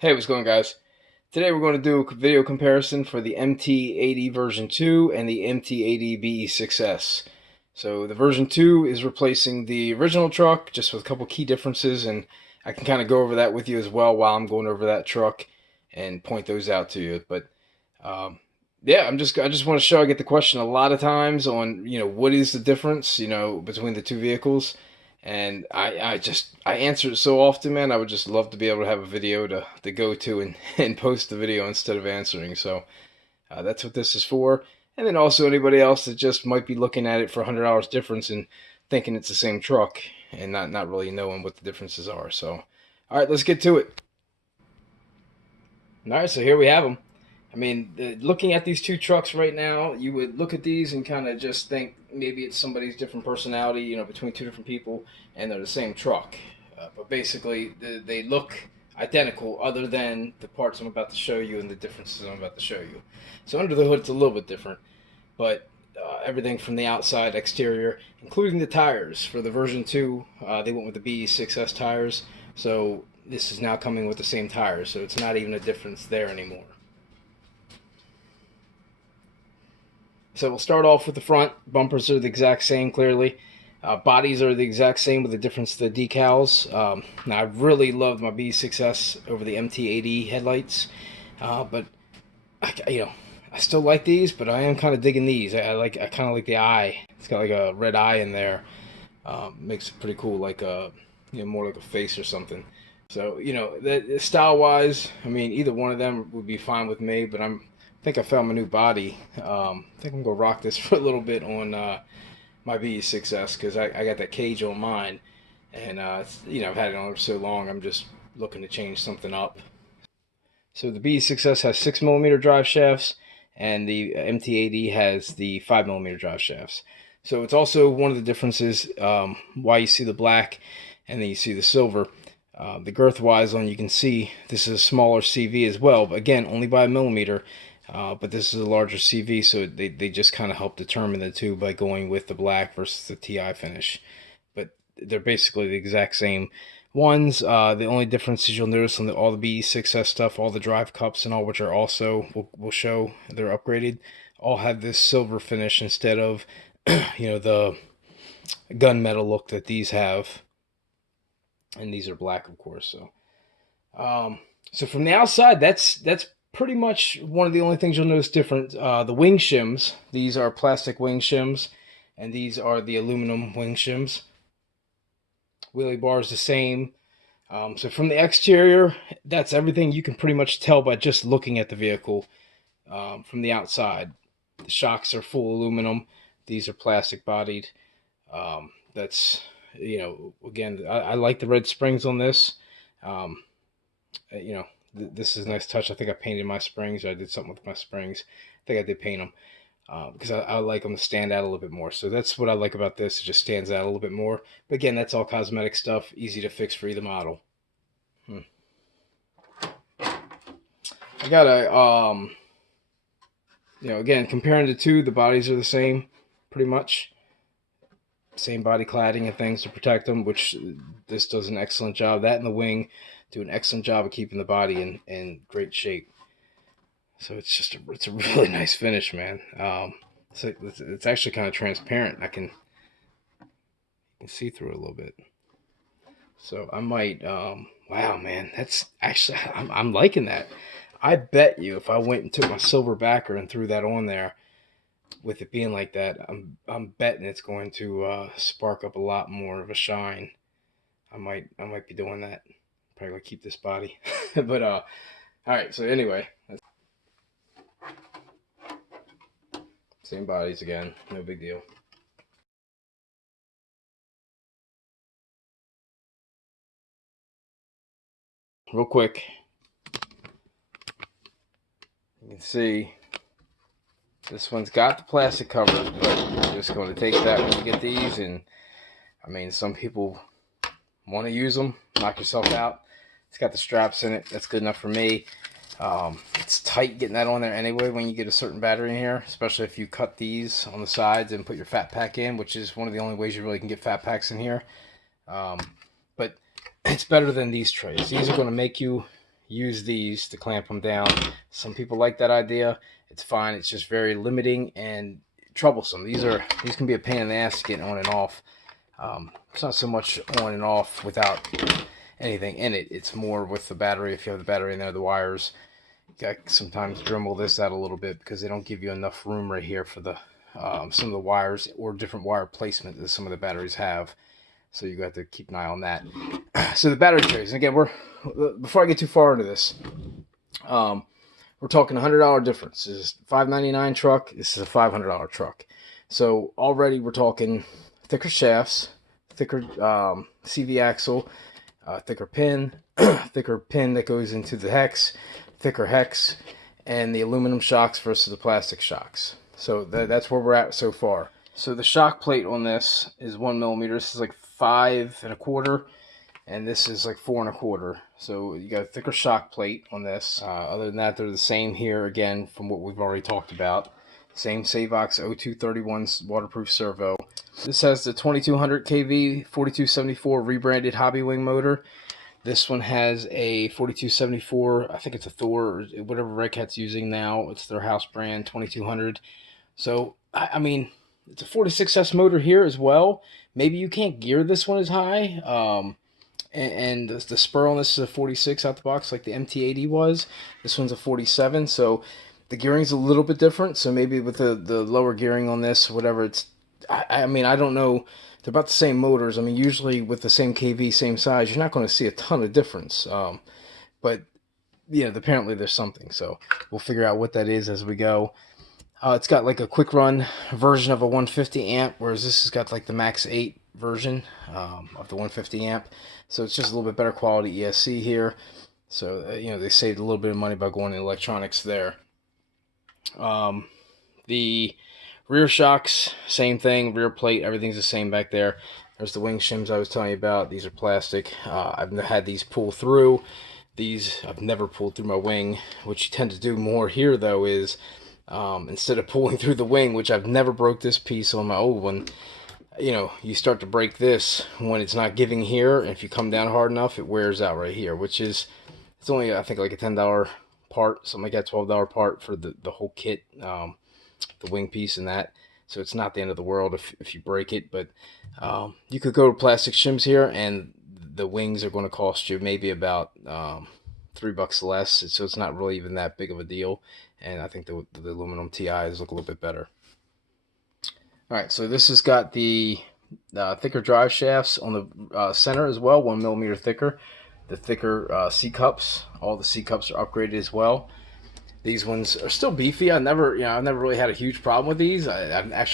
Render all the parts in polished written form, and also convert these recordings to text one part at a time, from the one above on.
Hey, what's going on, guys? Today we're going to do a video comparison for the MT8E version 2 and the MT8E BE6S. So the version 2 is replacing the original truck just with a couple key differences, and I can kind of go over that with you as well while I'm going over that truck and point those out to you. But um, yeah, I just want to show. I get the question a lot of times on, what is the difference, between the two vehicles. And I answer it so often, man. I would just love to be able to have a video to go to and, and post the video instead of answering. So that's what this is for. And then also anybody else that just might be looking at it for $100 difference and thinking it's the same truck and not really knowing what the differences are. So, all right, let's get to it. All right, so here we have them. I mean, looking at these two trucks right now, you would look at these and kind of just think maybe it's somebody's different personality, between two different people, and they're the same truck. But basically, they look identical, other than the parts I'm about to show you and the differences I'm about to show you. So under the hood, it's a little bit different, but everything from the outside, exterior, including the tires. For the version 2, they went with the BE6S tires, so this is now coming with the same tires, so it's not even a difference there anymore. So we'll start off with the front. Bumpers are the exact same, clearly. Bodies are the exact same with the difference to the decals. Now I really loved my BE6S over the MT8E headlights, but I still like these, but I am kind of digging these. I kind of like the eye. It's got like a red eye in there. Makes it pretty cool, like more like a face or something. So that style wise, I mean, either one of them would be fine with me. But I think I found my new body. I think I'm gonna rock this for a little bit on my BE6S because I got that cage on mine, and I've had it on for so long. I'm just looking to change something up. So the BE6S has 6mm drive shafts, and the MT8E has the 5mm drive shafts. So it's also one of the differences why you see the black and then you see the silver. The girth wise on, you can see this is a smaller CV as well, but again only by a millimeter. But this is a larger CV, so they just kind of help determine the two by going with the black versus the TI finish. But they're basically the exact same ones. The only difference is you'll notice on all the BE6S stuff, all the drive cups and all, which are also will show they're upgraded, all have this silver finish instead of the gunmetal look that these have, and these are black, of course. So from the outside, that's pretty much one of the only things you'll notice different. The wing shims, these are plastic wing shims, and these are the aluminum wing shims. Wheelie bar is the same. So from the exterior, that's everything you can pretty much tell by just looking at the vehicle from the outside. The shocks are full aluminum. These are plastic bodied. That's, again, I like the red springs on this. This is a nice touch. I think I painted my springs, or I did something with my springs. I think I did paint them because I like them to stand out a little bit more. So that's what I like about this. It just stands out a little bit more. But again, that's all cosmetic stuff, easy to fix for either model. I got again, comparing the two, the bodies are the same, pretty much. Same body cladding and things to protect them, which this does an excellent job. That and the wing do an excellent job of keeping the body in great shape. So it's a really nice finish, man. It's actually kind of transparent. You can see through it a little bit. So I might, wow, man, that's actually, I'm liking that. I bet you if I went and took my silver backer and threw that on there, with it being like that, I'm betting it's going to spark up a lot more of a shine. I might be doing that. Probably gonna keep this body, but all right. So anyway, same bodies again, no big deal. Real quick, you can see this one's got the plastic covers, but you're just going to take that when you get these, and I mean, some people want to use them, knock yourself out. It's got the straps in it. That's good enough for me. It's tight getting that on there anyway when you get a certain battery in here, especially if you cut these on the sides and put your fat pack in, which is one of the only ways you really can get fat packs in here. But it's better than these trays. These are going to make you use these to clamp them down. Some people like that idea. It's fine. It's just very limiting and troublesome. These can be a pain in the ass to get on and off. It's not so much on and off without anything in it. It's more with the battery. If you have the battery in there, the wires. You got sometimes Dremel this out a little bit because they don't give you enough room right here for the some of the wires or different wire placement that some of the batteries have. So you got to keep an eye on that. So the battery trays. And again, before I get too far into this, we're talking $100 difference. This is a $599 truck. This is a $500 truck. So already we're talking thicker shafts, thicker CV axle, thicker pin, thicker pin that goes into the hex, thicker hex, and the aluminum shocks versus the plastic shocks. So that's where we're at so far. So the shock plate on this is 1 millimeter. This is like 5 1/4, and this is like 4 1/4. So you got a thicker shock plate on this. Other than that, they're the same here again from what we've already talked about. Same Savox 0231 waterproof servo. This has the 2200 kV 4274 rebranded Hobby Wing motor. This one has a 4274, I think it's a Thor, or whatever Redcat's using now. It's their house brand, 2200. So, I mean, it's a 46S motor here as well. Maybe you can't gear this one as high. And the spur on this is a 46 out the box like the MT8E was. This one's a 47, so the gearing's a little bit different. So maybe with the lower gearing on this, whatever, it's... I mean, I don't know. They're about the same motors. I mean, usually with the same kV, same size, you're not going to see a ton of difference. But, yeah, apparently there's something. So we'll figure out what that is as we go. It's got like a quick run version of a 150 amp, whereas this has got like the Max 8 version of the 150 amp. So it's just a little bit better quality ESC here. So, you know, they saved a little bit of money by going to electronics there. The rear shocks, same thing, rear plate, everything's the same back there. There's the wing shims I was telling you about. These are plastic. I've had these pull through. These I've never pulled through my wing. What you tend to do more here, though, is instead of pulling through the wing, which I've never broke this piece on my old one, you know, you start to break this when it's not giving here. And if you come down hard enough, it wears out right here, which is, it's only, I think, like a $10 part, something like that, $12 part for the whole kit. The wing piece and that, so it's not the end of the world if you break it. But you could go to plastic shims here, and the wings are going to cost you maybe about $3 less, so it's not really even that big of a deal. And I think the aluminum TIs look a little bit better. All right, so this has got the thicker drive shafts on the center as well, 1 millimeter thicker. The thicker C cups, all the C cups are upgraded as well. These ones are still beefy. I've never really had a huge problem with these. I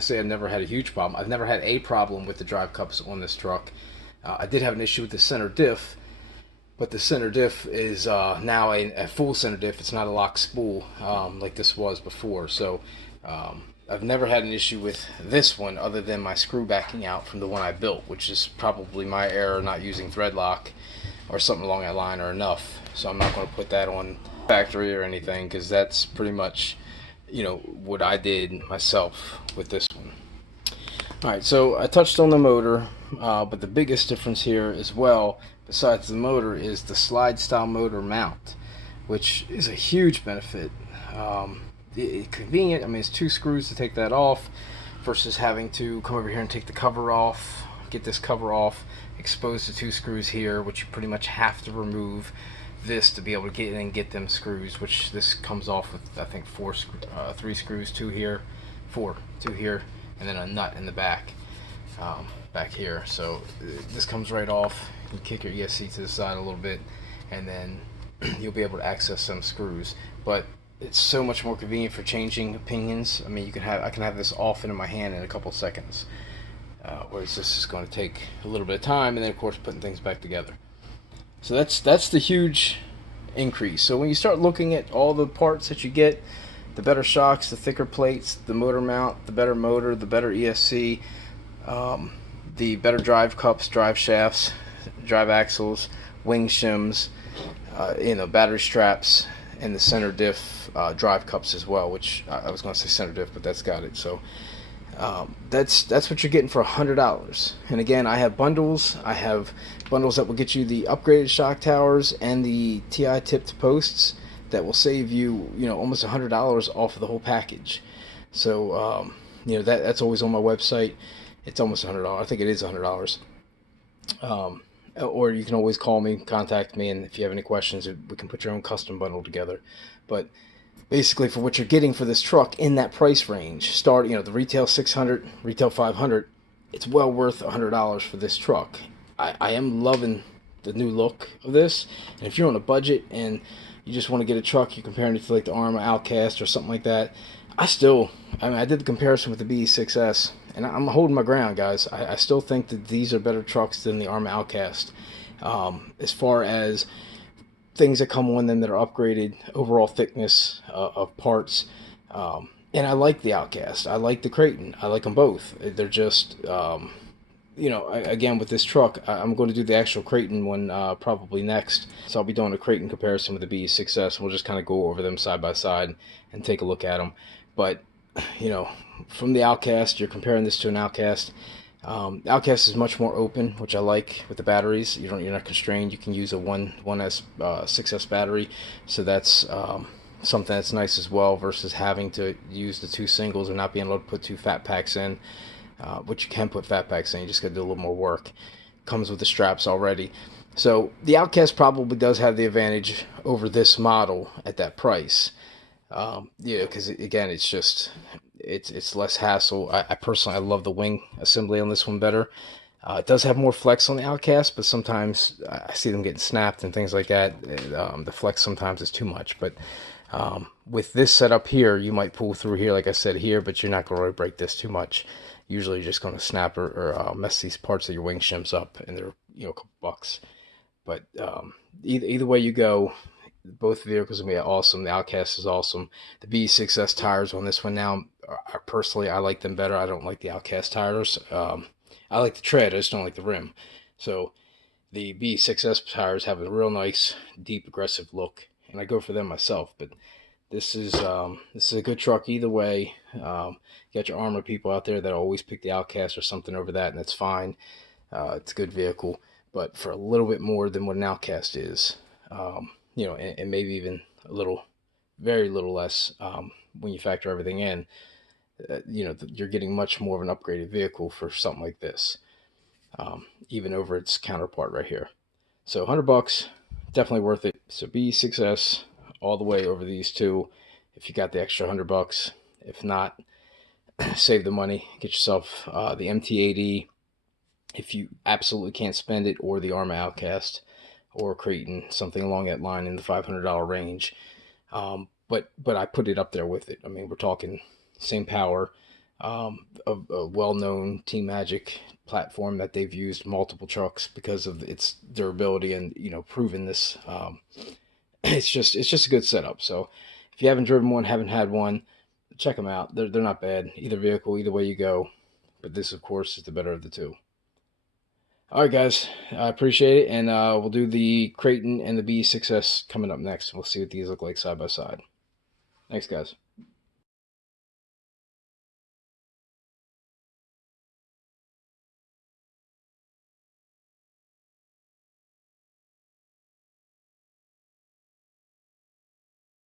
say I've never had a huge problem. I've never had a problem with the drive cups on this truck. I did have an issue with the center diff, but the center diff is now a full center diff. It's not a lock spool like this was before. So I've never had an issue with this one other than my screw backing out from the one I built, which is probably my error not using thread lock or something along that line or enough. So I'm not going to put that on factory or anything, because that's pretty much, you know, what I did myself with this one. Alright, so I touched on the motor, but the biggest difference here as well, besides the motor, is the slide style motor mount, which is a huge benefit. Convenient. I mean, it's 2 screws to take that off versus having to come over here and take the cover off, get this cover off, expose the 2 screws here, which you pretty much have to remove this to be able to get in and get them screws, which this comes off with, I think, 3 screws, 2 here, 2 here, and then a nut in the back here. So this comes right off. You kick your ESC to the side a little bit, and then you'll be able to access some screws. But it's so much more convenient for changing pinions. I mean, I can have this off into my hand in a couple seconds, whereas this is going to take a little bit of time, and then of course putting things back together. So that's the huge increase. So when you start looking at all the parts that you get, the better shocks, the thicker plates, the motor mount, the better motor, the better ESC, the better drive cups, drive shafts, drive axles, wing shims, battery straps, and the center diff drive cups as well, which I was going to say center diff, but that's got it. So That's what you're getting for $100. And again, I have bundles. I have bundles that will get you the upgraded shock towers and the TI tipped posts that will save you, almost $100 off of the whole package. So, that's always on my website. It's almost $100. I think it is $100. Or you can always call me, contact me, and if you have any questions, we can put your own custom bundle together. But basically, for what you're getting for this truck in that price range, the retail 600, retail 500, it's well worth $100 for this truck. I am loving the new look of this, and if you're on a budget and you just want to get a truck, you're comparing it to like the Arma Outcast or something like that. I did the comparison with the BE6S, and I'm holding my ground, guys. I still think that these are better trucks than the Arma Outcast. As far as things that come on them that are upgraded, overall thickness of parts, and I like the Outcast. I like the Creighton. I like them both. They're just, again, with this truck, I'm going to do the actual Creighton one probably next. So I'll be doing a Creighton comparison with the BE6S. We'll just kind of go over them side by side and take a look at them. But, from the Outcast, you're comparing this to an Outcast. Outcast is much more open, which I like with the batteries. You're not constrained. You can use a 1S 6S battery, so that's something that's nice as well, versus having to use the two singles and not being able to put two fat packs in, which you can put fat packs in. You just got to do a little more work. Comes with the straps already. So the Outcast probably does have the advantage over this model at that price. Because again, it's less hassle. I personally, I love the wing assembly on this one better. It does have more flex on the Outcast, but sometimes I see them getting snapped and things like that. The flex sometimes is too much. But with this setup here, you might pull through here, like I said here, but you're not going to really break this too much. Usually, you're just going to snap or mess these parts of your wing shims up, and they're a couple bucks. But either way you go, both vehicles will be awesome. The Outcast is awesome. The BE6S tires on this one now, personally, I like them better. I don't like the Outcast tires. I like the tread, I just don't like the rim. So the BE6S tires have a real nice, deep, aggressive look, and I go for them myself. But this is a good truck either way. You got your Armor people out there that always pick the Outcast or something over that, and that's fine. It's a good vehicle, but for a little bit more than what an Outcast is. And maybe even very little less when you factor everything in. You're getting much more of an upgraded vehicle for something like this, even over its counterpart right here. So $100, definitely worth it. So BE6S all the way over these two. If you got the extra $100, if not, save the money. Get yourself the MT8E. If you absolutely can't spend it, or the Arma Outcast, or Creighton, something along that line in the $500 range. But I put it up there with it. I mean, we're talking same power, a well-known Team Magic platform that they've used multiple trucks because of its durability and proven this. It's just a good setup. So if you haven't driven one, haven't had one, check them out. They're not bad. Either vehicle, either way you go. But this, of course, is the better of the two. All right, guys, I appreciate it, and we'll do the Creighton and the BE6S coming up next. We'll see what these look like side by side. Thanks, guys.